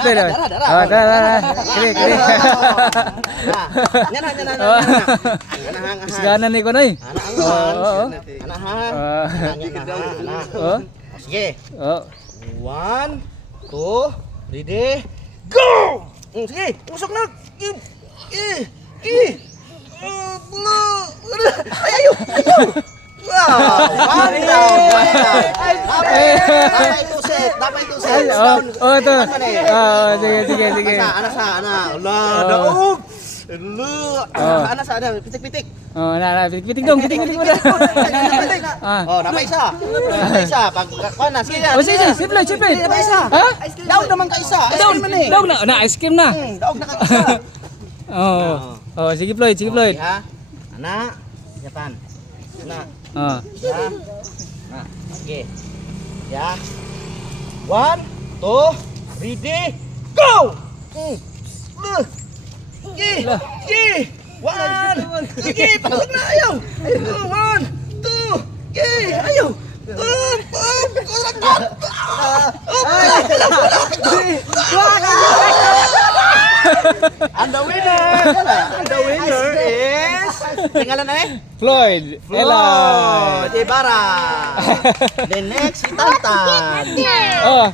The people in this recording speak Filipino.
Play daw. Oh, dara. Kiri. Isganan ni ko noy. Oo. Oh. Sige. Oh. 1, 2, ready, go! Sige, usok na. Ayaw. Wow! One down. Dapat ito set. Oh, to. Sige. Ana sa. Ala, daog. Ana sa, pitik-pitik. Oh, pitik dong, pitik mo dah. Oh, napay isa. Pag na, sige. Oh, sige, simple. Napay isa. Ha? Daog naman ka isa. Daog na, ice cream na. Daog na ka isa. Oh, sige Floyd. Ha? Ana, Japan. Ana. Oh. Ya. Nah, oke. Ya. 1, 2, ready, go! Pasok na, ayaw! 1, 2, ayaw! And the winner is... Tinggalan na Floyd. Floyd Ibarra. The next si Tantan. Oh,